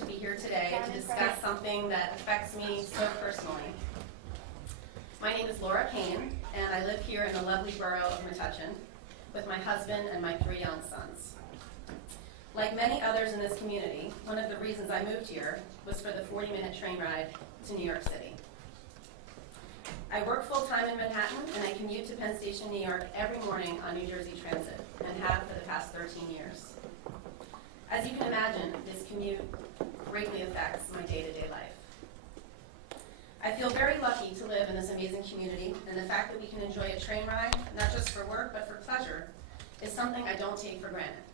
to be here today to discuss something that affects me so personally. My name is Laura Kane, and I live here in the lovely borough of Metuchen with my husband and my 3 young sons. Like many others in this community, one of the reasons I moved here was for the 40-minute train ride to New York City. I work full-time in Manhattan, and I commute to Penn Station, New York every morning on New Jersey Transit, and have for the past 13 years. As you can imagine, this commute greatly affects my day-to-day life. I feel very lucky to live in this amazing community, and the fact that we can enjoy a train ride, not just for work, but for pleasure, is something I don't take for granted.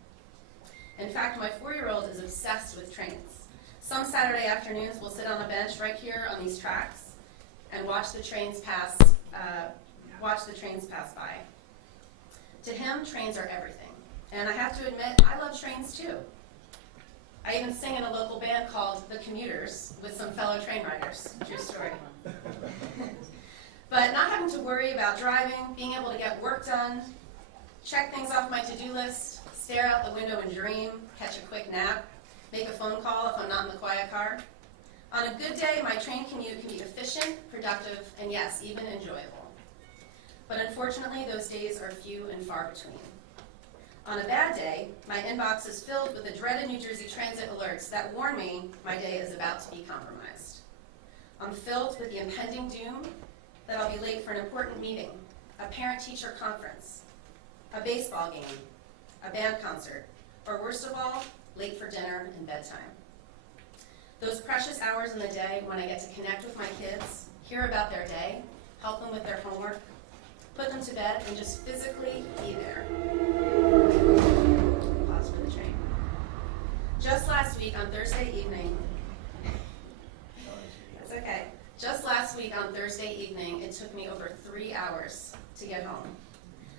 In fact, my 4-year-old is obsessed with trains. Some Saturday afternoons, we'll sit on a bench right here on these tracks and watch the trains pass by. To him, trains are everything. And I have to admit, I love trains too. I even sing in a local band called The Commuters with some fellow train riders. True story. But not having to worry about driving, being able to get work done, check things off my to-do list, stare out the window and dream, catch a quick nap, make a phone call if I'm not in the quiet car. On a good day, my train commute can be efficient, productive, and yes, even enjoyable. But unfortunately, those days are few and far between. On a bad day, my inbox is filled with the dreaded New Jersey Transit alerts that warn me my day is about to be compromised. I'm filled with the impending doom that I'll be late for an important meeting, a parent-teacher conference, a baseball game, a band concert, or worst of all, late for dinner and bedtime. Those precious hours in the day when I get to connect with my kids, hear about their day, help them with their homework, put them to bed, and just physically be there. Pause for the train. Just last week on Thursday evening, that's okay. Just last week on Thursday evening, it took me over 3 hours to get home.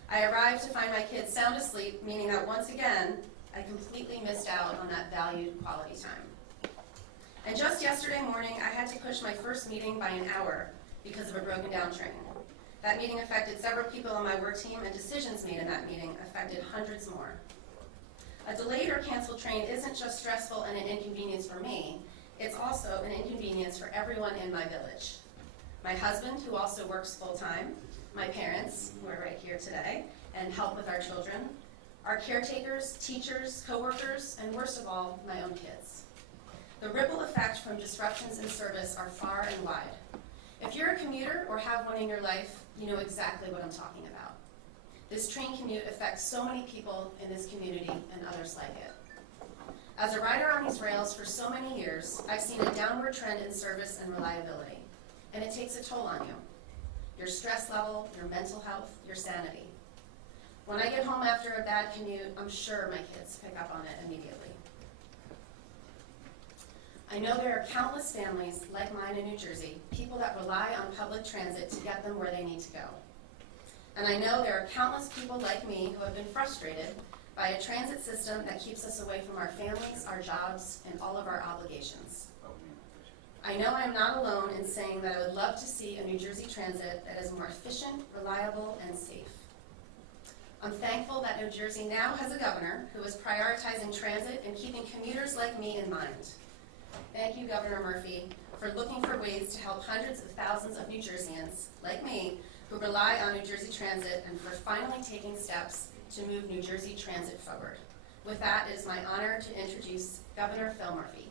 I arrived to find my kids sound asleep, meaning that once again, I completely missed out on that valued quality time. And just yesterday morning, I had to push my first meeting by an hour because of a broken down train. That meeting affected several people on my work team, and decisions made in that meeting affected hundreds more. A delayed or canceled train isn't just stressful and an inconvenience for me, it's also an inconvenience for everyone in my village. My husband, who also works full-time, my parents, who are right here today, and help with our children, our caretakers, teachers, coworkers, and worst of all, my own kids. The ripple effect from disruptions in service are far and wide. If you're a commuter or have one in your life, you know exactly what I'm talking about. This train commute affects so many people in this community and others like it. As a rider on these rails for so many years, I've seen a downward trend in service and reliability, and it takes a toll on you. Your stress level, your mental health, your sanity. When I get home after a bad commute, I'm sure my kids pick up on it immediately. I know there are countless families like mine in New Jersey, people that rely on public transit to get them where they need to go. And I know there are countless people like me who have been frustrated by a transit system that keeps us away from our families, our jobs, and all of our obligations. I know I am not alone in saying that I would love to see a New Jersey transit that is more efficient, reliable, and safe. I'm thankful that New Jersey now has a governor who is prioritizing transit and keeping commuters like me in mind. Thank you, Governor Murphy, for looking for ways to help hundreds of thousands of New Jerseyans, like me, who rely on New Jersey Transit, and for finally taking steps to move New Jersey Transit forward. With that, it is my honor to introduce Governor Phil Murphy.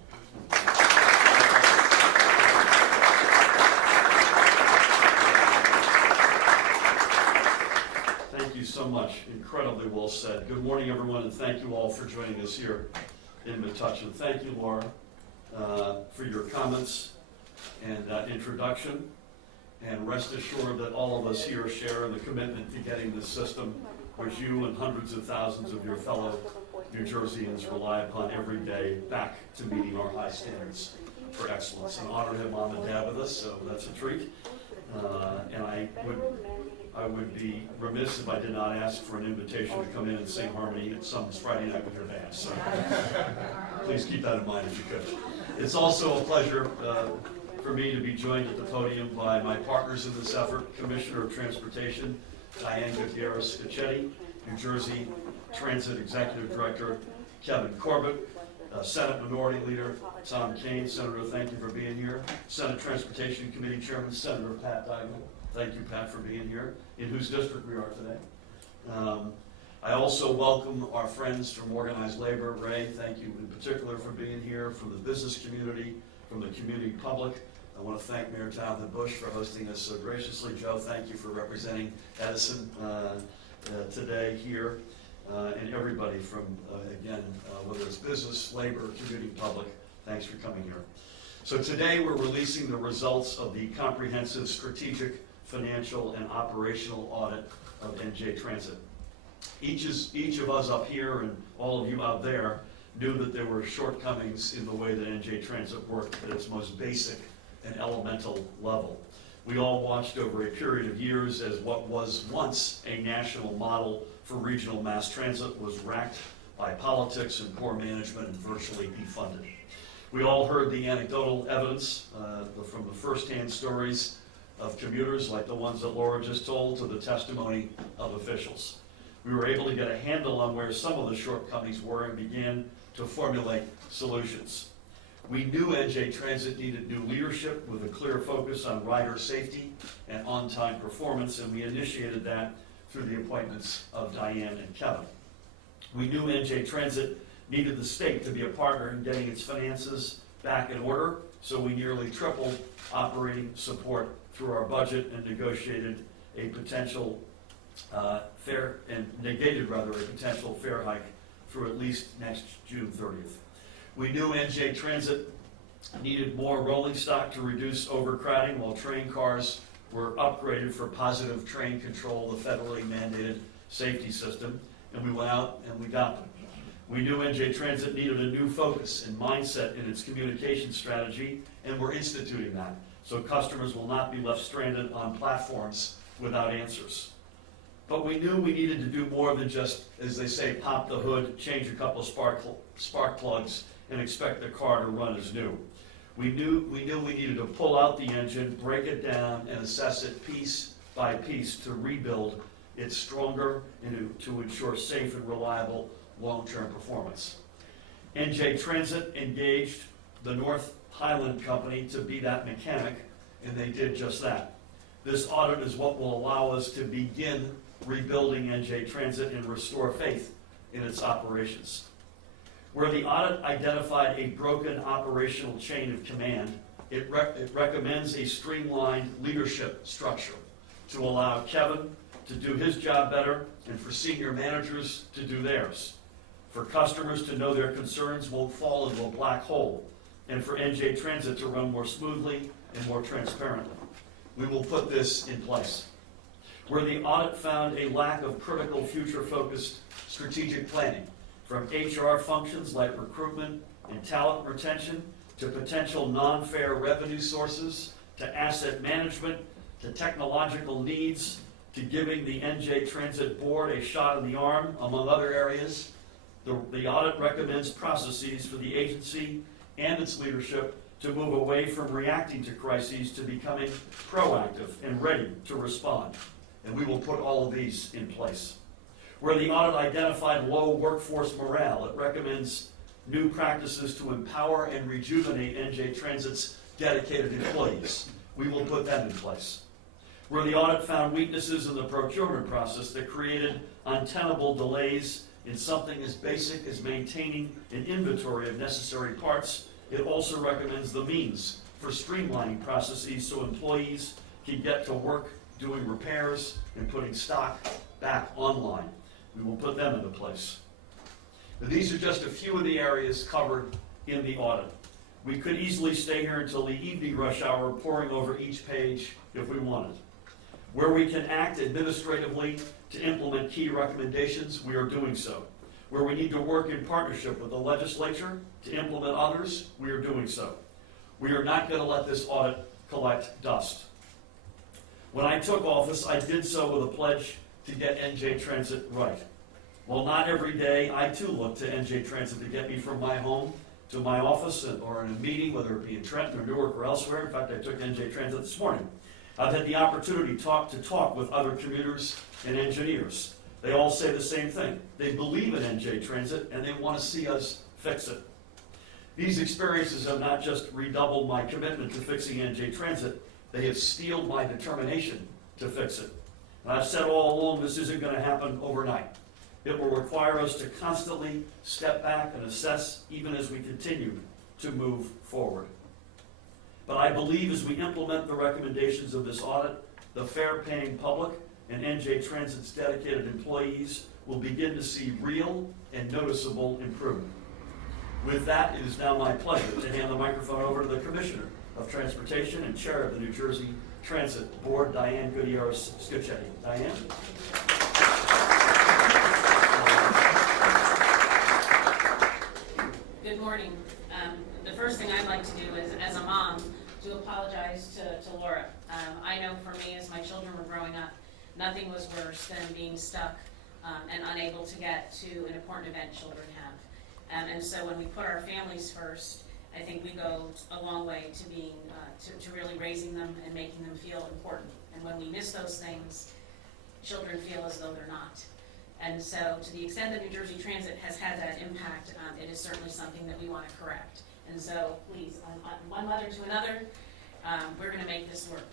Thank you so much. Incredibly well said. Good morning, everyone, and thank you all for joining us here in Metuchen. Thank you, Laura, for your comments and introduction. And rest assured that all of us here share in the commitment to getting this system, which you and hundreds of thousands of your fellow New Jerseyans rely upon every day, back to meeting our high standards for excellence. An honor to have Mom and Dad with us, so that's a treat. And I would be remiss if I did not ask for an invitation to come in and sing harmony at some Friday night with your band. So please keep that in mind if you could. It's also a pleasure for me to be joined at the podium by my partners in this effort, Commissioner of Transportation, Diane Gutierrez-Cacchetti, New Jersey Transit Executive Director, Kevin Corbett, Senate Minority Leader Tom Kane. Senator, thank you for being here. Senate Transportation Committee Chairman Senator Pat Dygman. Thank you, Pat, for being here, in whose district we are today. I also welcome our friends from organized labor. Ray, thank you in particular for being here, from the business community, from the community public. I want to thank Mayor Jonathan Bush for hosting us so graciously. Joe, thank you for representing Edison today here. And everybody from, again, whether it's business, labor, community, public, thanks for coming here. So today we're releasing the results of the comprehensive strategic, financial, and operational audit of NJ Transit. Each of us up here and all of you out there knew that there were shortcomings in the way that NJ Transit worked at its most basic and elemental level. We all watched over a period of years as what was once a national model for regional mass transit was racked by politics and poor management and virtually defunded. We all heard the anecdotal evidence from the first-hand stories of commuters like the ones that Laura just told to the testimony of officials. We were able to get a handle on where some of the shortcomings were and began to formulate solutions. We knew NJ Transit needed new leadership with a clear focus on rider safety and on-time performance, and we initiated that through the appointments of Diane and Kevin. We knew NJ Transit needed the state to be a partner in getting its finances back in order, so we nearly tripled operating support through our budget and negated a potential fare hike through at least next June 30th. We knew NJ Transit needed more rolling stock to reduce overcrowding while train cars were upgraded for positive train control, the federally mandated safety system, and we went out and we got them. We knew NJ Transit needed a new focus and mindset in its communication strategy, and we're instituting that, so customers will not be left stranded on platforms without answers. But we knew we needed to do more than just, as they say, pop the hood, change a couple of spark plugs, and expect the car to run as new. We knew we needed to pull out the engine, break it down, and assess it piece by piece to rebuild it stronger and to ensure safe and reliable long-term performance. NJ Transit engaged the North Highland Company to be that mechanic, and they did just that. This audit is what will allow us to begin rebuilding NJ Transit and restore faith in its operations. Where the audit identified a broken operational chain of command, it recommends a streamlined leadership structure to allow Kevin to do his job better and for senior managers to do theirs, for customers to know their concerns won't fall into a black hole, and for NJ Transit to run more smoothly and more transparently. We will put this in place. Where the audit found a lack of critical future-focused strategic planning, from HR functions like recruitment and talent retention, to potential non-fare revenue sources, to asset management, to technological needs, to giving the NJ Transit Board a shot in the arm, among other areas. The audit recommends processes for the agency and its leadership to move away from reacting to crises to becoming proactive and ready to respond. And we will put all of these in place. Where the audit identified low workforce morale, it recommends new practices to empower and rejuvenate NJ Transit's dedicated employees. We will put them in place. Where the audit found weaknesses in the procurement process that created untenable delays in something as basic as maintaining an inventory of necessary parts, it also recommends the means for streamlining processes so employees can get to work doing repairs and putting stock back online. We will put them into place. Now, these are just a few of the areas covered in the audit. We could easily stay here until the evening rush hour poring over each page if we wanted. Where we can act administratively to implement key recommendations, we are doing so. Where we need to work in partnership with the legislature to implement others, we are doing so. We are not going to let this audit collect dust. When I took office, I did so with a pledge to get NJ Transit right. Well, not every day, I too look to NJ Transit to get me from my home to my office or in a meeting, whether it be in Trenton or Newark or elsewhere. In fact, I took NJ Transit this morning. I've had the opportunity to talk with other commuters and engineers. They all say the same thing. They believe in NJ Transit and they want to see us fix it. These experiences have not just redoubled my commitment to fixing NJ Transit, they have steeled my determination to fix it. And I've said all along, this isn't going to happen overnight. It will require us to constantly step back and assess even as we continue to move forward. But I believe as we implement the recommendations of this audit, the fare-paying public and NJ Transit's dedicated employees will begin to see real and noticeable improvement. With that, it is now my pleasure to hand the microphone over to the Commissioner of Transportation and Chair of the New Jersey Transit Board, Diane Gutierrez-Scucchetti. Diane? Good morning. The first thing I'd like to do is, as a mom, to apologize to Laura. I know for me, as my children were growing up, nothing was worse than being stuck and unable to get to an important event children have. And so when we put our families first, I think we go a long way to being, to really raising them and making them feel important. And when we miss those things, children feel as though they're not. And so to the extent that New Jersey Transit has had that impact, it is certainly something that we want to correct. And so please, on one mother to another, we're going to make this work.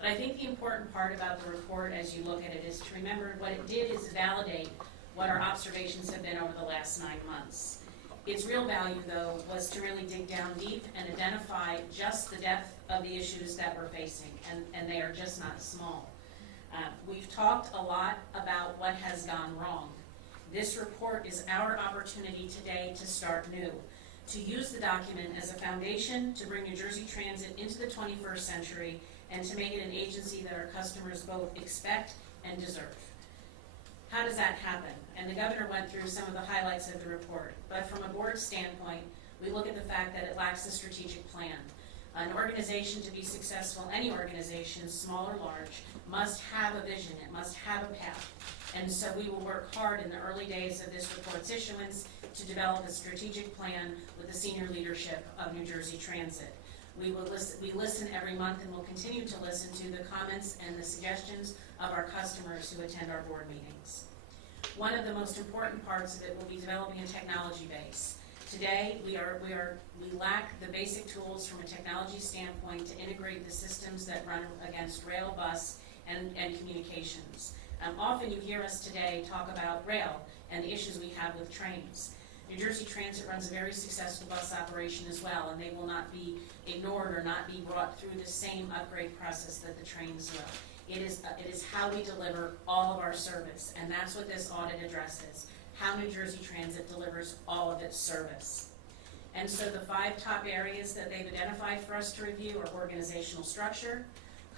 But I think the important part about the report as you look at it is to remember what it did is validate what our observations have been over the last 9 months. Its real value, though, was to really dig down deep and identify just the depth of the issues that we're facing, and they are just not small. We've talked a lot about what has gone wrong. This report is our opportunity today to start new, to use the document as a foundation to bring New Jersey Transit into the 21st century and to make it an agency that our customers both expect and deserve. How does that happen? And the governor went through some of the highlights of the report. But from a board standpoint, we look at the fact that it lacks a strategic plan. An organization to be successful, any organization, small or large, must have a vision. It must have a path. And so we will work hard in the early days of this report's issuance to develop a strategic plan with the senior leadership of New Jersey Transit. We listen every month and will continue to listen to the comments and the suggestions of our customers who attend our board meetings. One of the most important parts of it will be developing a technology base. Today, we lack the basic tools from a technology standpoint to integrate the systems that run against rail, bus, and communications. Often you hear us today talk about rail and the issues we have with trains. New Jersey Transit runs a very successful bus operation as well, and they will not be ignored or not be brought through the same upgrade process that the trains will. It is how we deliver all of our service, and that's what this audit addresses, how New Jersey Transit delivers all of its service. And so the 5 top areas that they've identified for us to review are organizational structure,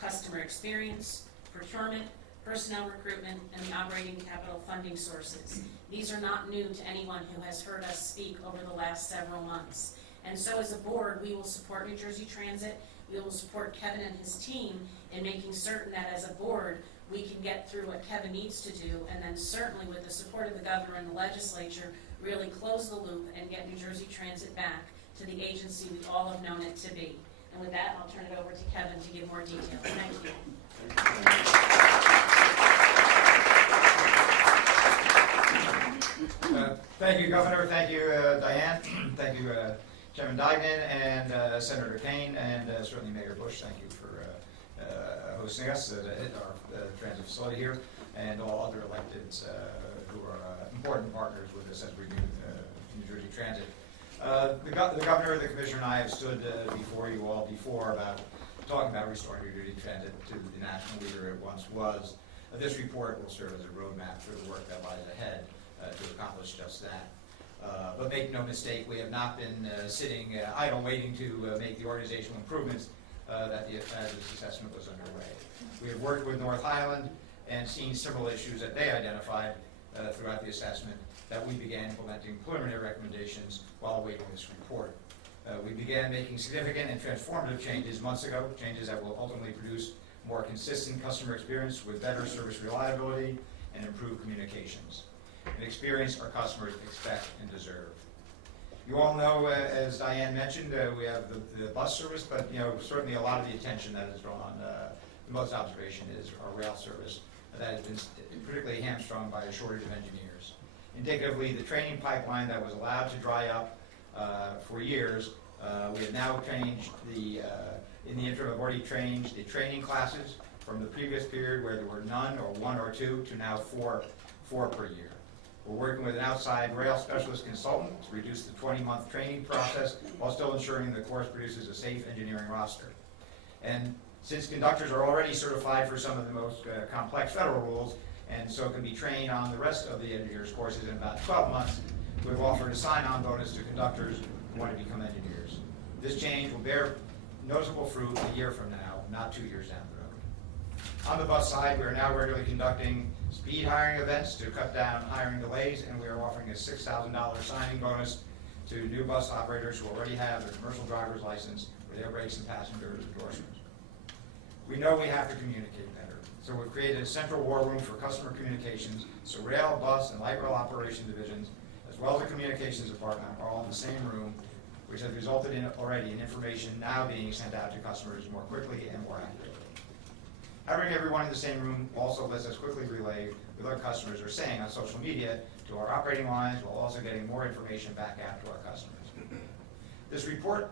customer experience, procurement, personnel recruitment, and the operating capital funding sources. These are not new to anyone who has heard us speak over the last several months. And so as a board, we will support New Jersey Transit. We will support Kevin and his team in making certain that as a board, we can get through what Kevin needs to do, and then certainly with the support of the governor and the legislature, really close the loop and get New Jersey Transit back to the agency we all have known it to be. And with that, I'll turn it over to Kevin to give more details. Thank you. Thank you, Governor. Thank you, Diane. Thank you, Chairman Dygnan and Senator Kane, and certainly Mayor Bush. Thank you for hosting us at our transit facility here, and all other electeds who are important partners with us as we do New Jersey Transit. The Governor, the Commissioner, and I have stood before you all before about talking about restoring New Jersey Transit to the national leader it once was. This report will serve as a roadmap for the work that lies ahead to accomplish just that. But make no mistake, we have not been sitting idle waiting to make the organizational improvements that as this assessment was underway. We have worked with North Highland and seen several issues that they identified throughout the assessment that we began implementing preliminary recommendations while awaiting this report. We began making significant and transformative changes months ago, changes that will ultimately produce more consistent customer experience with better service reliability and improved communications, an experience our customers expect and deserve. You all know, as Diane mentioned, we have the bus service, but certainly a lot of the attention that is drawn on the most observation is our rail service that has been particularly hamstrung by a shortage of engineers. Indicatively, the training pipeline that was allowed to dry up for years. We have now changed in the interim, I've already changed the training classes from the previous period where there were none or one or two to now four per year. We're working with an outside rail specialist consultant to reduce the 20-month training process while still ensuring the course produces a safe engineering roster. And since conductors are already certified for some of the most complex federal rules, and so can be trained on the rest of the engineers courses in about 12 months, we've offered a sign-on bonus to conductors who want to become engineers. This change will bear noticeable fruit a year from now, not 2 years down the road. On the bus side, we are now regularly conducting speed hiring events to cut down hiring delays, and we are offering a $6,000 signing bonus to new bus operators who already have their commercial driver's license with air brakes and passenger endorsements. We know we have to communicate better, so we've created a central war room for customer communications, so rail, bus, and light rail operation divisions, as well as the communications department, are all in the same room, which has resulted in already in information now being sent out to customers more quickly and more accurately. Having everyone in the same room also lets us quickly relay what our customers are saying on social media to our operating lines, while also getting more information back out to our customers. This report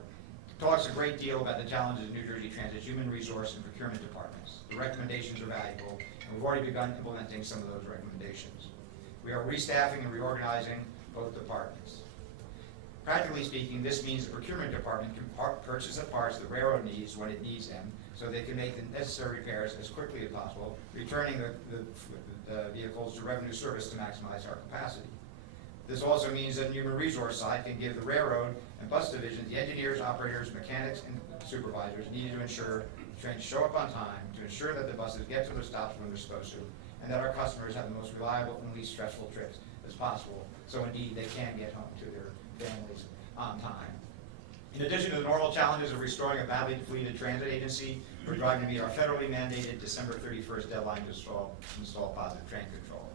talks a great deal about the challenges of New Jersey Transit's human resource and procurement departments. The recommendations are valuable, and we've already begun implementing some of those recommendations. We are restaffing and reorganizing both departments. Practically speaking, this means the procurement department can purchase the parts the railroad needs when it needs them, so they can make the necessary repairs as quickly as possible, returning the vehicles to revenue service to maximize our capacity. This also means that the human resource side can give the railroad and bus divisions the engineers, operators, mechanics, and supervisors needed to ensure the trains show up on time, to ensure that the buses get to their stops when they're supposed to, and that our customers have the most reliable and least stressful trips as possible, so indeed they can get home to their families on time. In addition to the normal challenges of restoring a badly depleted transit agency, we're driving to meet our federally mandated December 31st deadline to install positive train control.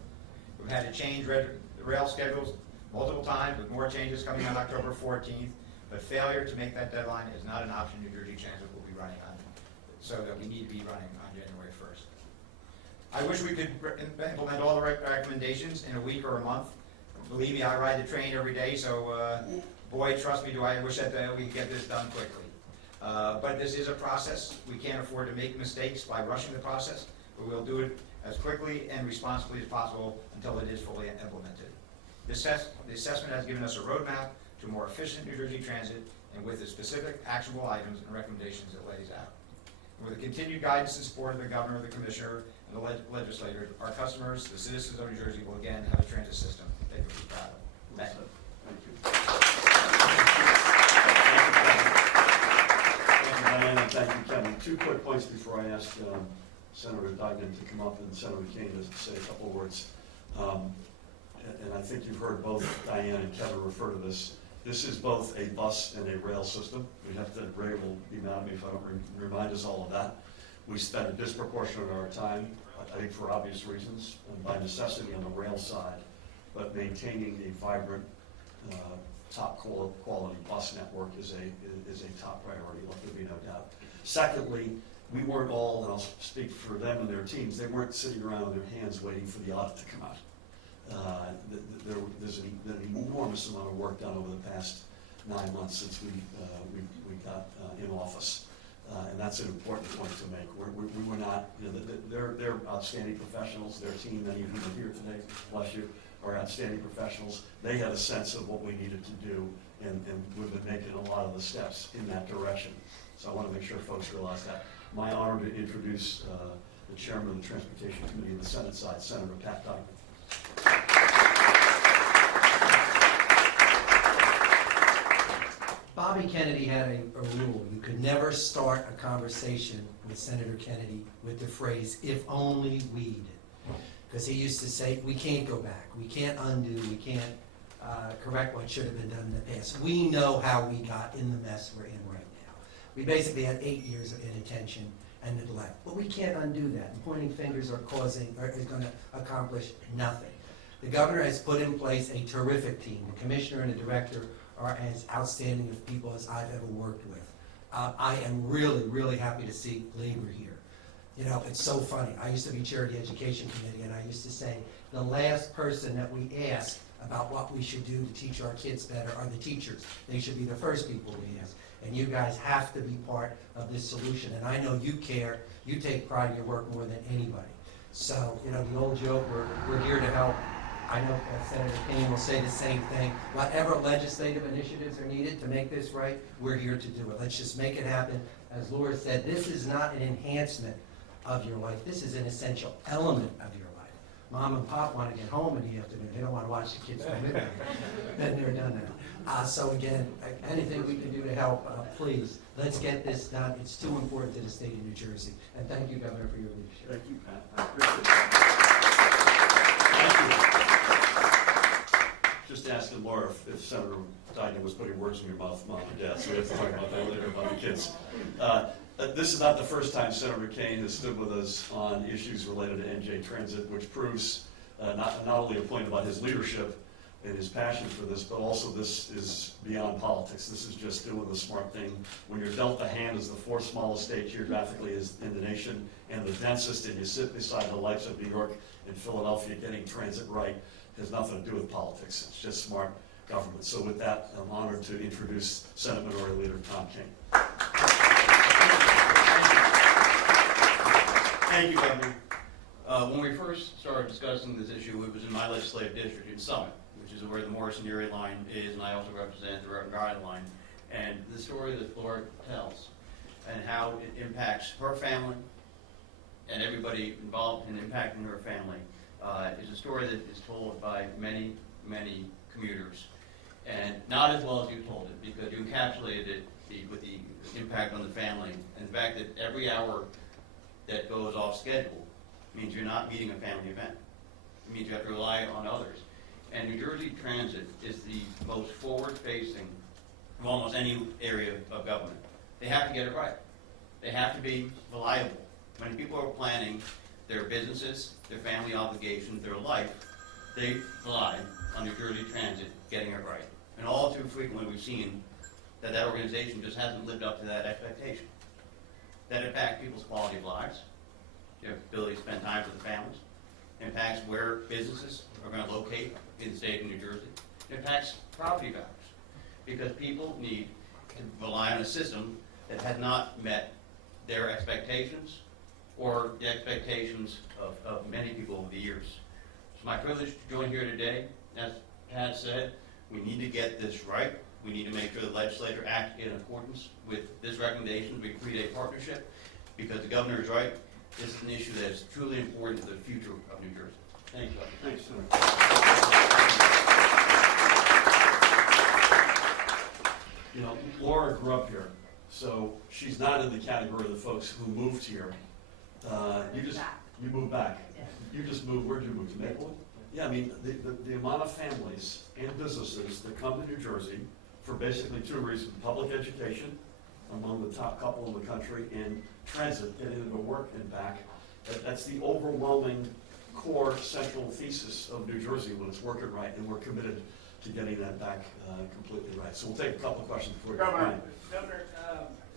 We've had to change rail schedules multiple times, with more changes coming on October 14th, but failure to make that deadline is not an option New Jersey Transit will be running on, so that we need to be running on January 1st. I wish we could implement all the recommendations in a week or a month. Believe me, I ride the train every day, so boy, trust me, do I wish that we could get this done quickly. But this is a process. We can't afford to make mistakes by rushing the process, but we'll do it as quickly and responsibly as possible until it is fully implemented. The assessment has given us a roadmap to more efficient New Jersey Transit, and with the specific actionable items and recommendations it lays out. And with the continued guidance and support of the Governor, the Commissioner, and the legislators, our customers, the citizens of New Jersey, will again have a transit system they can be proud of. Thank you. Thank you. Thank you, Diane, and thank you, Kevin. 2 quick points before I ask Senator Duggan to come up and Senator Kane to say a couple of words. And I think you've heard both Diane and Kevin refer to this. This is both a bus and a rail system. We have to, Ray will be mad at me if I don't remind us all of that. We spend a disproportionate amount of time, I think for obvious reasons, and by necessity on the rail side, but maintaining a vibrant, top quality bus network is a top priority, let there be no doubt. Secondly, we weren't all, and I'll speak for them and their teams, they weren't sitting around with their hands waiting for the audit to come out. There's an enormous amount of work done over the past 9 months since we got in office, and that's an important point to make. We were not, you know, they're outstanding professionals. Their team, many of you are here today, bless you, are outstanding professionals. They had a sense of what we needed to do, and we've been making a lot of the steps in that direction. So I want to make sure folks realize that. My honor to introduce the chairman of the Transportation Committee on the Senate side, Senator Pat Duggan. Bobby Kennedy had a rule. You could never start a conversation with Senator Kennedy with the phrase, "if only we did." Because he used to say, we can't go back. We can't undo. We can't correct what should have been done in the past. We know how we got in the mess we're in right now. We basically had 8 years of inattention and neglect. But we can't undo that. And pointing fingers is going to accomplish nothing. The governor has put in place a terrific team. The commissioner and the director are as outstanding of people as I've ever worked with. I am really, really happy to see labor here. You know, it's so funny. I used to be chair of the education committee, and I used to say the last person that we asked about what we should do to teach our kids better are the teachers. They should be the first people we ask. And you guys have to be part of this solution. And I know you care. You take pride in your work more than anybody. So, you know, the old joke, we're here to help. I know Senator Kane will say the same thing. Whatever legislative initiatives are needed to make this right, we're here to do it. Let's just make it happen. As Laura said, this is not an enhancement of your life. This is an essential element of your life. Mom and Pop want to get home in the afternoon. They don't want to watch the kids from midnight. Then they're done now. So again, anything we can do to help, please, let's get this done. It's too important to the state of New Jersey. And thank you, Governor, for your leadership. Thank you, Pat. I appreciate it. Thank you. Just asking Laura if Senator Duggan was putting words in your mouth, Mom and Dad, so we have to talk about that later about the kids. This is not the first time Senator Kane has stood with us on issues related to NJ Transit, which proves not only a point about his leadership and his passion for this, but also this is beyond politics. This is just doing the smart thing. When you're dealt the hand as the fourth smallest state geographically in the nation and the densest, and you sit beside the likes of New York and Philadelphia, getting transit right has nothing to do with politics. It's just smart government. So with that, I'm honored to introduce Senate Minority Leader Tom King. Thank you, Governor. When we first started discussing this issue, it was in my legislative district in Summit, which is where the Morrison-Erie line is, and I also represent the Rhode Island line. And the story that Laura tells and how it impacts her family and everybody involved in impacting her family is a story that is told by many, many commuters. And not as well as you told it, because you encapsulated it with the impact on the family and the fact that every hour that goes off schedule means you're not meeting a family event. It means you have to rely on others. And New Jersey Transit is the most forward-facing of almost any area of government. They have to get it right. They have to be reliable. When people are planning their businesses, their family obligations, their life, they rely on New Jersey Transit getting it right. And all too frequently we've seen that that organization just hasn't lived up to that expectation. That impacts people's quality of lives, their ability to spend time with the families, impacts where businesses are going to locate in the state of New Jersey, it impacts property values, because people need to rely on a system that has not met their expectations or the expectations of many people over the years. It's my privilege to join here today. As Pat said, we need to get this right. We need to make sure the legislature acts in accordance with this recommendation. We create a partnership, because the governor is right. This is an issue that is truly important to the future of New Jersey. Thank you. Thanks, Senator. You know, Laura grew up here, so she's not in the category of the folks who moved here. You moved back. You just moved. Where'd you move to Maplewood? Yeah, I mean, the amount of families and businesses that come to New Jersey for basically two reasons: public education, among the top couple in the country, and transit, getting into work and back. That's the overwhelming core central thesis of New Jersey when it's working right, and we're committed to getting that back completely right. So we'll take a couple of questions before we go. Governor,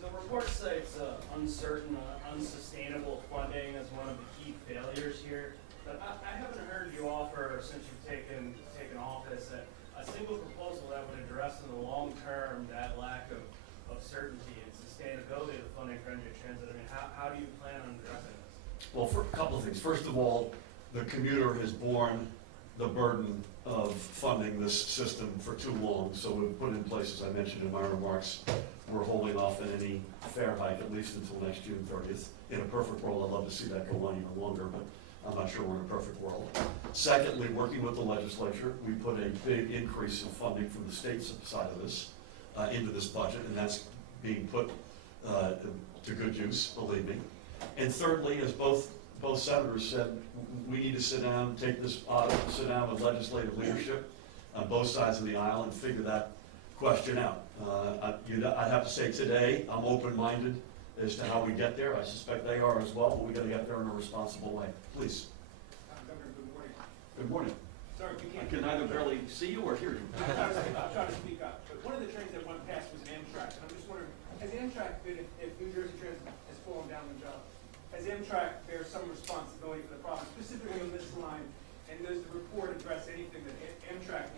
the report cites uncertain, unsustainable funding as one of the key failures here. But I haven't heard you offer, since you've taken office, a single proposal that would address in the long term that lack of certainty and sustainability of the funding for NJ Transit. I mean, how do you plan on addressing this? Well, for a couple of things. First of all, the commuter has borne the burden of funding this system for too long. So we've put in place, as I mentioned in my remarks, we're holding off on any fare hike at least until next June 30th. In a perfect world, I'd love to see that go on even longer, but I'm not sure we're in a perfect world. Secondly, working with the legislature, we put a big increase in funding from the state side of this into this budget, and that's being put to good use, believe me. And thirdly, as both senators said, we need to sit down, take this audit, sit down with legislative leadership on both sides of the aisle and figure that question out. I'd have to say today, I'm open-minded as to how we get there. I suspect they are as well, but we got to get there in a responsible way. Please. Governor, good morning. Good morning. Sorry, we I can't. can neither barely see you or hear you. I'll try to speak up. But one of the trains that went past was an Amtrak, and I'm just wondering, has Amtrak been, if New Jersey Transit has fallen down the job, has Amtrak bear some responsibility for the problem, specifically on this line? And does the report address anything that Amtrak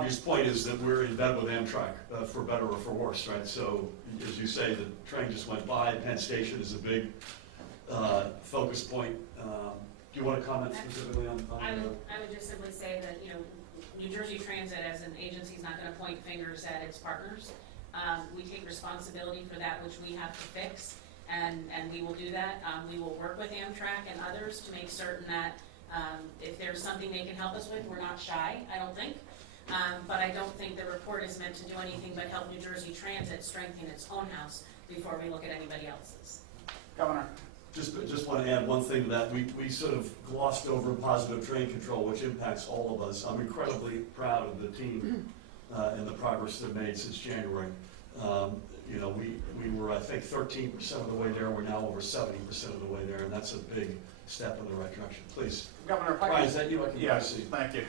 obvious point is that we're in bed with Amtrak, for better or for worse, right? So, as you say, the train just went by. Penn Station is a big focus point. Do you want to comment specifically on I would just simply say that, New Jersey Transit as an agency is not going to point fingers at its partners. We take responsibility for that which we have to fix, and we will do that. We will work with Amtrak and others to make certain that if there's something they can help us with, we're not shy, I don't think. But I don't think the report is meant to do anything but help New Jersey Transit strengthen its own house before we look at anybody else's. Governor. Just want to add one thing to that. We sort of glossed over positive train control, which impacts all of us. I'm incredibly proud of the team and the progress they've made since January. We were, I think, 13% of the way there. We're now over 70% of the way there, and that's a big step in the right direction. Please. Governor, if I Brian, is that you? I can Yes, see. thank you.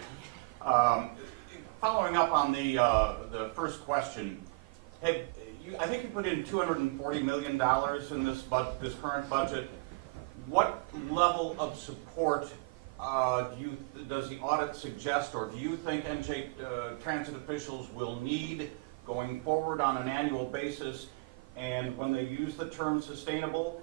Following up on the first question, I think you put in $240 million in this current budget. What level of support does the audit suggest, or do you think NJ Transit officials will need going forward on an annual basis? And when they use the term sustainable,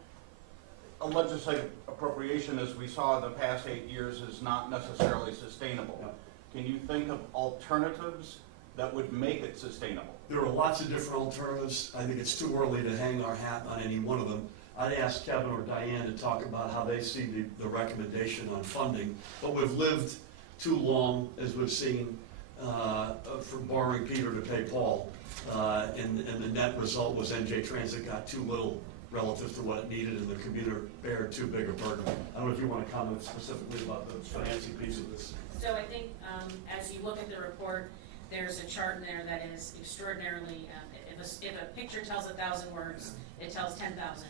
a legislative appropriation, as we saw in the past 8 years, is not necessarily sustainable. No. Can you think of alternatives that would make it sustainable? There are lots of different alternatives. I think it's too early to hang our hat on any one of them. I'd ask Kevin or Diane to talk about how they see the recommendation on funding. But we've lived too long, as we've seen, from borrowing Peter to pay Paul. And the net result was NJ Transit got too little relative to what it needed, and the commuter bared too big a burden. I don't know if you want to comment specifically about the financing piece of this. So I think as you look at the report, there's a chart in there that is extraordinarily, if a picture tells 1,000 words, it tells 10,000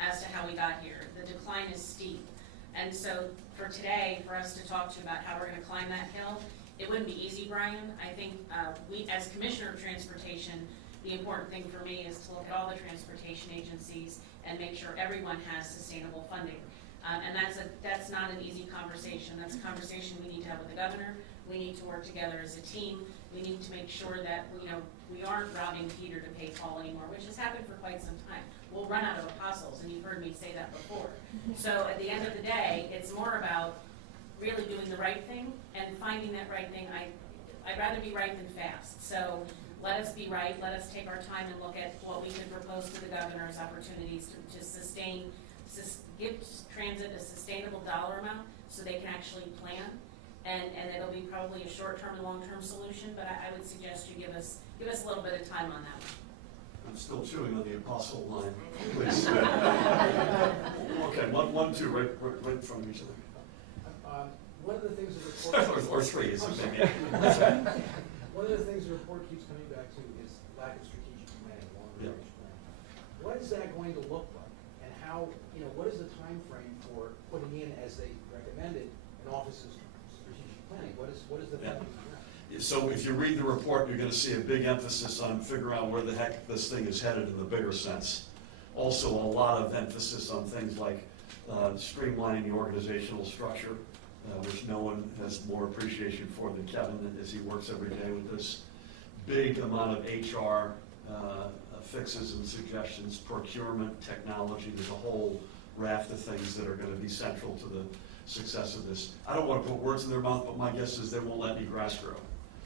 as to how we got here. The decline is steep. And so for today, for us to talk to you about how we're going to climb that hill, it wouldn't be easy, Brian. I think we, as Commissioner of Transportation, the important thing for me is to look at all the transportation agencies and make sure everyone has sustainable funding. And that's not an easy conversation. That's a conversation we need to have with the governor. We need to work together as a team. We need to make sure that we aren't robbing Peter to pay Paul anymore, which has happened for quite some time. We'll run out of apostles, and you've heard me say that before. So at the end of the day, it's more about really doing the right thing and finding that right thing. I'd rather be right than fast. So let us be right. Let us take our time and look at what we can propose to the governor as opportunities to sustain, give transit a sustainable dollar amount so they can actually plan. And it'll be probably a short-term and long-term solution, but I would suggest you give us a little bit of time on that one. I'm still chewing on the apostle line, please. Okay, one, two, right in front of each other. One of the things the report or three, is it maybe? One of the things the report keeps coming back to is lack of strategic planning, long-range planning. What is that going to look like, and how? What is the time frame for putting in, as they recommended, an office of strategic planning? What is the funding for that? So if you read the report, you're going to see a big emphasis on figuring out where the heck this thing is headed in the bigger sense. Also, a lot of emphasis on things like streamlining the organizational structure, which no one has more appreciation for than Kevin, as he works every day with this. Big amount of HR fixes and suggestions, procurement, technology. There's a whole raft of things that are going to be central to the success of this. I don't want to put words in their mouth, but my guess is they won't let any grass grow.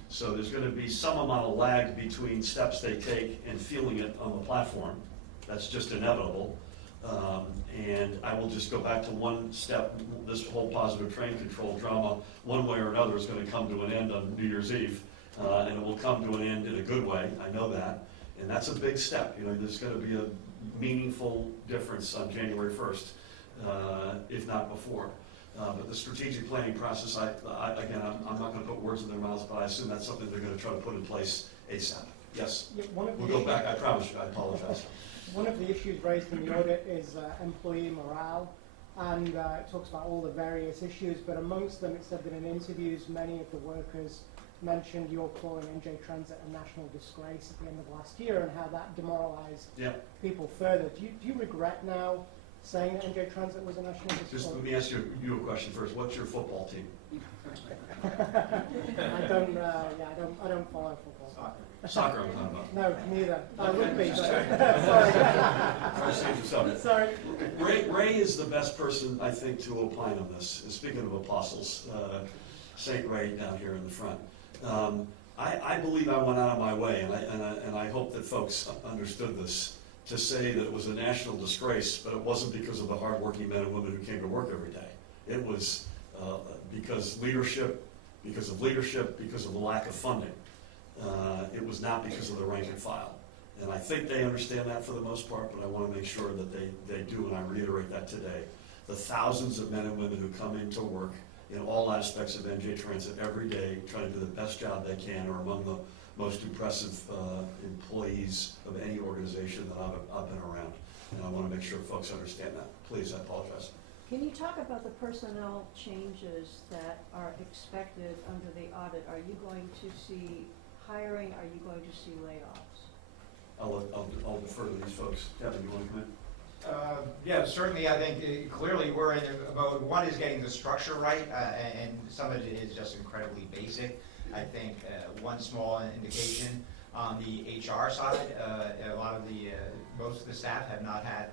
So there's going to be some amount of lag between steps they take and feeling it on the platform. That's just inevitable. And I will just go back to one step. This whole positive train control drama, one way or another, is going to come to an end on New Year's Eve. And it will come to an end in a good way. I know that. And that's a big step. There's going to be a meaningful difference on January 1st, if not before. But the strategic planning process, again, I'm not going to put words in their mouths, but I assume that's something they're going to try to put in place ASAP. Yes? Yeah, we'll go back. I promise you. I apologize. One of the issues raised in the audit is employee morale, and it talks about all the various issues, but amongst them it said that in interviews many of the workers mentioned you're calling NJ Transit a national disgrace at the end of last year and how that demoralized people further. Do you regret now saying that NJ Transit was a national disgrace? Just let me ask you a question first. What's your football team? I I don't follow football. Soccer I'm talking about. No, neither. I would be, but Try to save yourself. sorry. Ray is the best person, I think, to opine on this. Speaking of apostles, Saint Ray down here in the front. I believe I went out of my way, and I hope that folks understood this, to say that it was a national disgrace, but it wasn't because of the hardworking men and women who came to work every day. It was because of leadership, because of the lack of funding. It was not because of the rank and file. And I think they understand that for the most part, but I want to make sure that they do, and I reiterate that today. The thousands of men and women who come into work in all aspects of NJ Transit every day, trying to do the best job they can, are among the most impressive employees of any organization that I've been around. And I want to make sure folks understand that. Please, I apologize. Can you talk about the personnel changes that are expected under the audit? Are you going to see hiring? Are you going to see layoffs? I'll defer to these folks. Kevin, you want to come in? Yeah, certainly. I think clearly we're in a mode. One is getting the structure right, and some of it is just incredibly basic. I think one small indication on the HR side, most of the staff have not had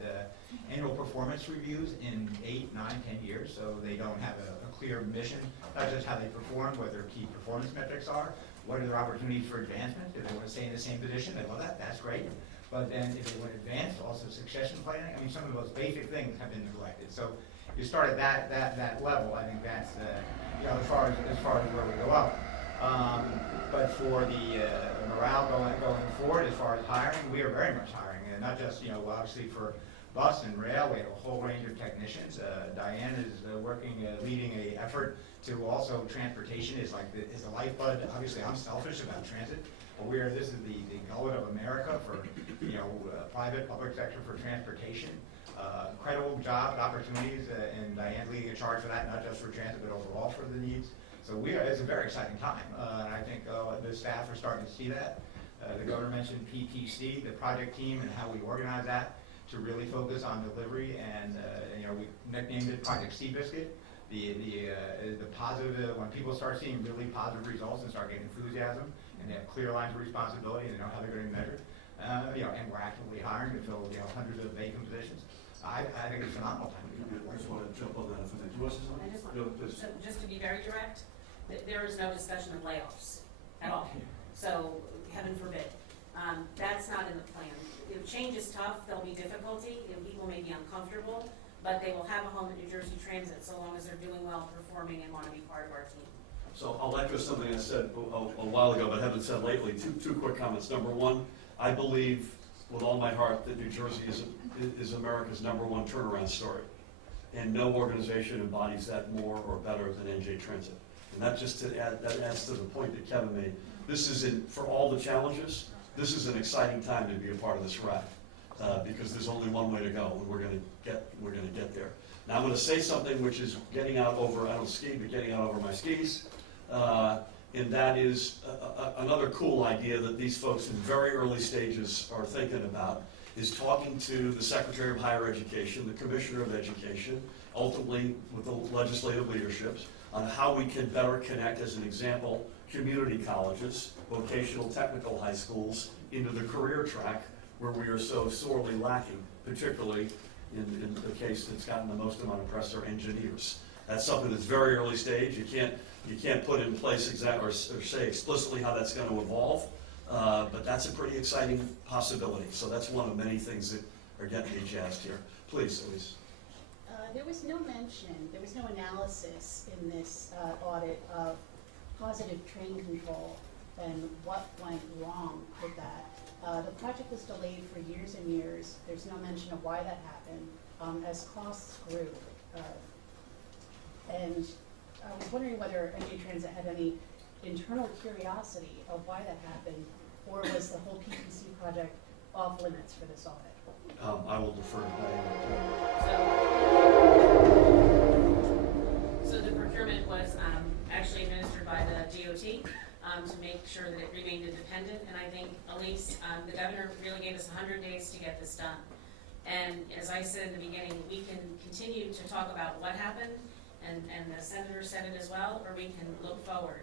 annual performance reviews in 8, 9, 10 years, so they don't have a clear mission, not just how they perform, what their key performance metrics are, what are their opportunities for advancement. If they want to stay in the same position, they love that, that's great. But then if they want to advance, also succession planning, I mean, some of those basic things have been neglected. So you start at that level, I think that's, as far as where we go up. But for the morale going forward, as far as hiring, we are very much hiring, and not just, obviously for bus and rail, we have a whole range of technicians. Diane is leading an effort to also transportation is the lifeblood. Obviously, I'm selfish about transit, but this is the gullet of America for, private, public sector for transportation. Incredible job opportunities, and Diane's leading a charge for that, not just for transit, but overall for the needs. So it's a very exciting time, and I think the staff are starting to see that. The governor mentioned PTC, the project team, and how we organize that to really focus on delivery, and we nicknamed it Project Seabiscuit. The positive, when people start seeing really positive results and start getting enthusiasm, and they have clear lines of responsibility, and they know how they're going to be measured, and we're actively hiring to fill hundreds of vacant positions. I think it's a phenomenal time. I just want to jump on that if I may. Do you want to say something? I just want, No, please. so just to be very direct, there is no discussion of layoffs at all. So heaven forbid. That's not in the plan. If change is tough, there'll be difficulty, people may be uncomfortable, but they will have a home at New Jersey Transit so long as they're doing well, performing, and want to be part of our team. So I'll echo something I said a while ago, but haven't said lately. Two quick comments. Number one, I believe with all my heart that New Jersey is America's #1 turnaround story. And no organization embodies that more or better than NJ Transit. And that adds to the point that Kevin made. This is, for all the challenges, this is an exciting time to be a part of this ride. Because there's only one way to go, and we're going to get there. Now I'm going to say something which is getting out over, I don't ski, but getting out over my skis. And that is another cool idea that these folks in very early stages are thinking about, is talking to the Secretary of Higher Education, the Commissioner of Education, ultimately with the legislative leaderships, on how we can better connect, as an example, community colleges, vocational technical high schools, into the career track where we are so sorely lacking, particularly in the case that's gotten the most amount of press, are engineers. That's something that's very early stage. You can't put in place or say explicitly how that's going to evolve, but that's a pretty exciting possibility. So that's one of many things that are getting me jazzed here. Please, Elise. There was no mention, there was no analysis in this audit of positive train control and what went wrong with that. The project was delayed for years and years. There's no mention of why that happened as costs grew. And I was wondering whether NJ Transit had any internal curiosity of why that happened, or was the whole PTC project off limits for this audit? I will defer to Diane. So the procurement was actually administered by the DOT to make sure that it remained independent. And I think, Elise, the governor really gave us 100 days to get this done. And as I said in the beginning, we can continue to talk about what happened, and the senator said it as well, or we can look forward.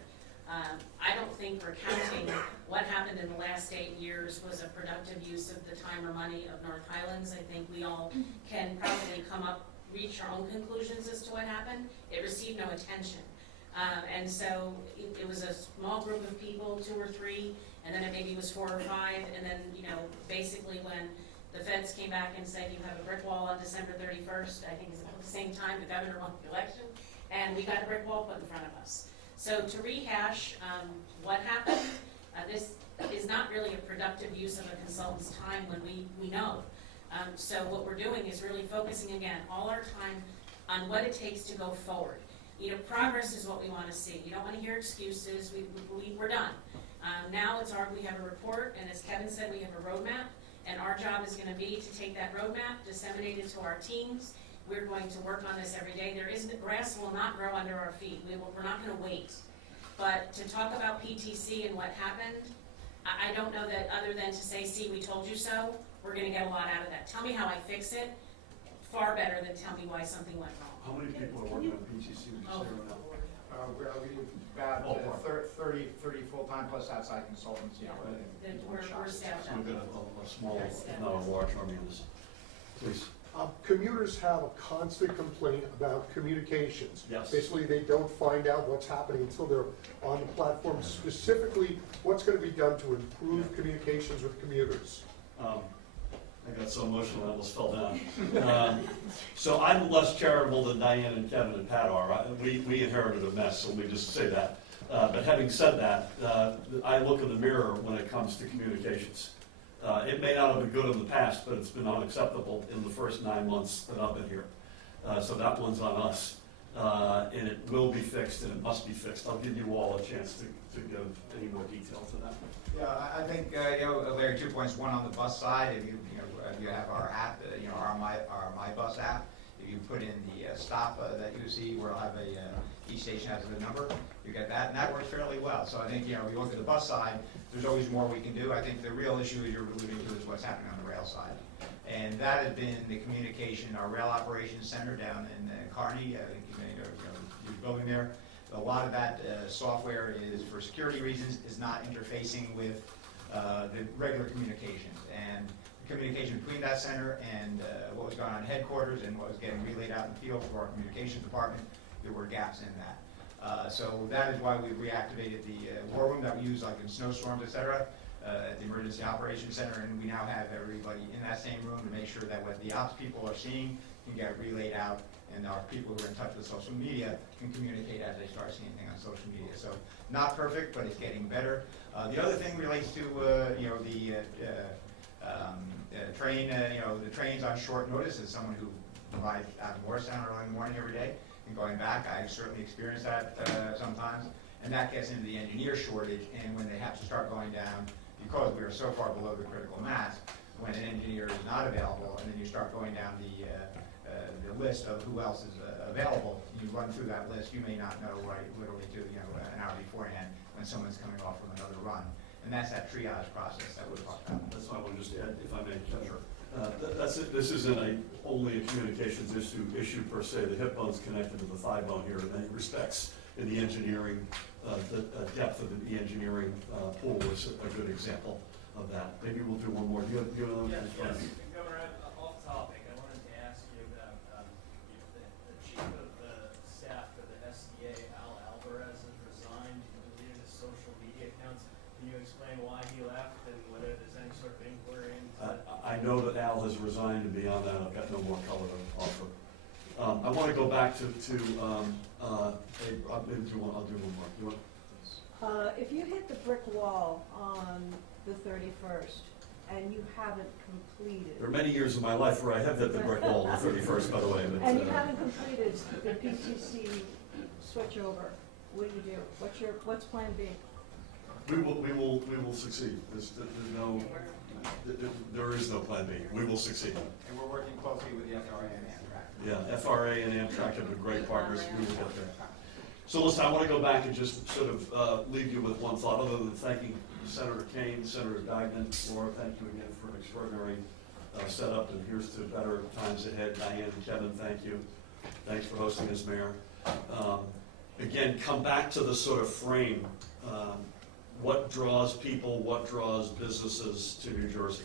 I think recounting what happened in the last 8 years was a productive use of the time or money of North Highlands. I think we all can probably reach our own conclusions as to what happened. It received no attention. And so it was a small group of people, 2 or 3, and then it maybe was 4 or 5, and then, basically when the feds came back and said you have a brick wall on December 31st, I think it's about the same time the governor won the election, and we got a brick wall put in front of us. So to rehash what happened, this is not really a productive use of a consultant's time when we know. So what we're doing is really focusing again all our time on what it takes to go forward. Progress is what we want to see. You don't want to hear excuses. We're done. Now we have a report, and as Kevin said, we have a roadmap, and our job is going to be to take that roadmap, disseminate it to our teams. We're going to work on this every day. Grass will not grow under our feet. We're not going to wait. But to talk about PTC and what happened, I don't know that other than to say, see, we told you so, we're going to get a lot out of that. Tell me how I fix it, far better than tell me why something went wrong. How many people are working on PTC? We're about 30 full-time plus outside consultants, We're staffed So up. we've got a small, if not a large army in this. Please. Commuters have a constant complaint about communications. Yes. Basically, they don't find out what's happening until they're on the platform. Specifically, what's going to be done to improve communications with commuters? I got so emotional I almost fell down. So I'm less charitable than Diane and Kevin and Pat are. We inherited a mess, so let me just say that. But having said that, I look in the mirror when it comes to communications. It may not have been good in the past, but it's been unacceptable in the first 9 months that I've been here. So that one's on us. And it will be fixed, and it must be fixed. I'll give you all a chance to give any more detail to that. Yeah, I think, Larry, 2 points. One, on the bus side, if you have our app, our My Bus app, if you put in the stop that you see, where I'll have each station has a number, you get that, and that works fairly well. So I think, we look at the bus side, there's always more we can do. I think the real issue you're alluding to is what's happening on the rail side. And that has been the communication, our rail operations center down in Kearney. I think you're building there. A lot of that software is, for security reasons, is not interfacing with the regular communications. And the communication between that center and what was going on in headquarters and what was getting relayed out in the field for our communications department, there were gaps in that. So that is why we reactivated the war room that we use like in snowstorms, et cetera, at the Emergency Operations Center, and we now have everybody in that same room to make sure that what the ops people are seeing can get relayed out, and our people who are in touch with social media can communicate as they start seeing things on social media. So not perfect, but it's getting better. The other thing relates to the trains on short notice. As someone who arrives out of Morristown early in the morning every day and going back, I certainly experience that sometimes. And that gets into the engineer shortage, and when they have to start going down, because we are so far below the critical mass, when an engineer is not available, and then you start going down the list of who else is available, you run through that list, you may not know right literally to an hour beforehand when someone's coming off from another run. And that's that triage process that we're talking about. That's why I want to just add, if I may, Sure. That's it. This isn't only a communications issue per se. The hip bone's connected to the thigh bone here in many respects. In the engineering, the depth of the engineering pool is a good example of that. Maybe we'll do one more. Do you have another? Yes. Governor, off topic, I wanted to ask you about the chief of the staff for the SDA, Al Alvarez, has resigned. He deleted his social media accounts. Can you explain why he left and whether there's any sort of inquiry into that? I know that Al has resigned, and beyond that, I've got no more color to offer. I want to go back to I'll do one more. If you hit the brick wall on the 31st and you haven't completed, There are many years of my life where I have hit the brick wall on the 31st, by the way. But, and you haven't completed the PTC switchover, what do you do? What's plan B? we will succeed. There is no plan B. We will succeed. And we're working closely with the FRA and Amtrak. Yeah, FRA and Amtrak have been great partners. We will get there. So listen, I want to go back and just sort of leave you with one thought, other than thanking Senator Kane, Senator Diamond, Laura, thank you again for an extraordinary setup, and here's to better times ahead. Diane and Kevin, thank you. Thanks for hosting us, Mayor. Again, come back to the sort of frame what draws people, what draws businesses to New Jersey.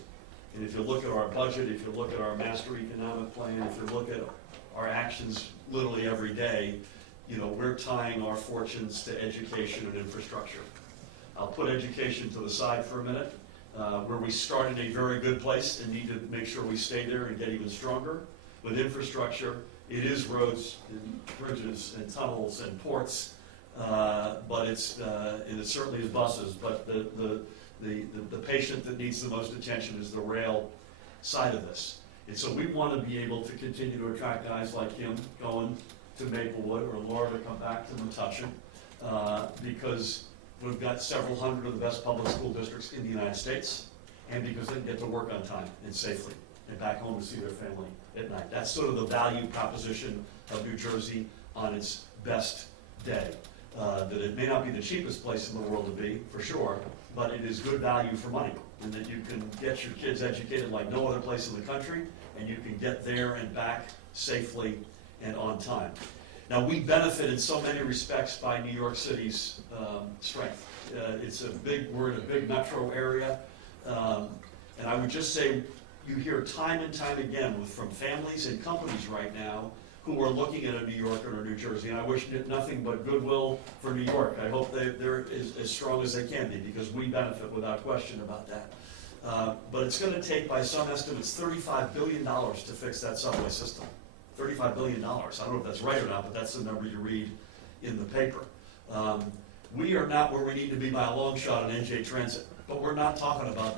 And if you look at our budget, if you look at our master economic plan, if you look at our actions literally every day, you know, we're tying our fortunes to education and infrastructure. I'll put education to the side for a minute, where we started a very good place and need to make sure we stay there and get even stronger. With infrastructure, it is roads and bridges and tunnels and ports, but and it certainly is buses. But the patient that needs the most attention is the rail side of this. And so we want to be able to continue to attract guys like him going to Maplewood, or Laura to come back to Metuchen, because we've got several hundred of the best public school districts in the United States, and because they can get to work on time and safely and back home to see their family at night. That's sort of the value proposition of New Jersey on its best day. That it may not be the cheapest place in the world to be, for sure, but it is good value for money, and that you can get your kids educated like no other place in the country, and you can get there and back safely and on time. Now, we benefit in so many respects by New York City's strength. We're in a big metro area, and I would just say you hear time and time again from families and companies right now who are looking at a New York or a New Jersey, and I wish nothing but goodwill for New York. I hope they're as strong as they can be, because we benefit without question about that. But it's going to take, by some estimates, $35 billion to fix that subway system. $35 billion. I don't know if that's right or not, but that's the number you read in the paper. We are not where we need to be by a long shot on NJ Transit, but we're not talking about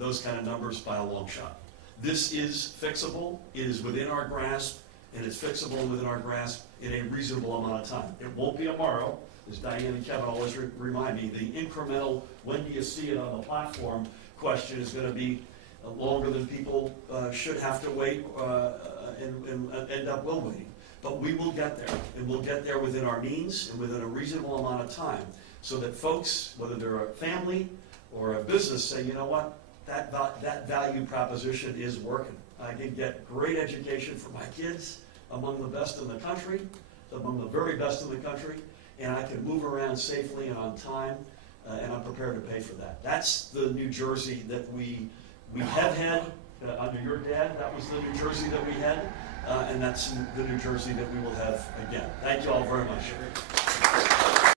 those kind of numbers by a long shot. This is fixable. It is within our grasp, and it's fixable within our grasp in a reasonable amount of time. It won't be tomorrow, as Diane and Kevin always remind me. The incremental, when do you see it on the platform question is going to be longer than people should have to wait and end up waiting. But we will get there, and we'll get there within our means and within a reasonable amount of time, so that folks, whether they're a family or a business, say, you know what, that value proposition is working. I can get great education for my kids, among the best in the country, among the very best in the country, and I can move around safely and on time, and I'm prepared to pay for that. That's the New Jersey that we have had under your dad. That was the New Jersey that we had, and that's the New Jersey that we will have again. Thank you all very much.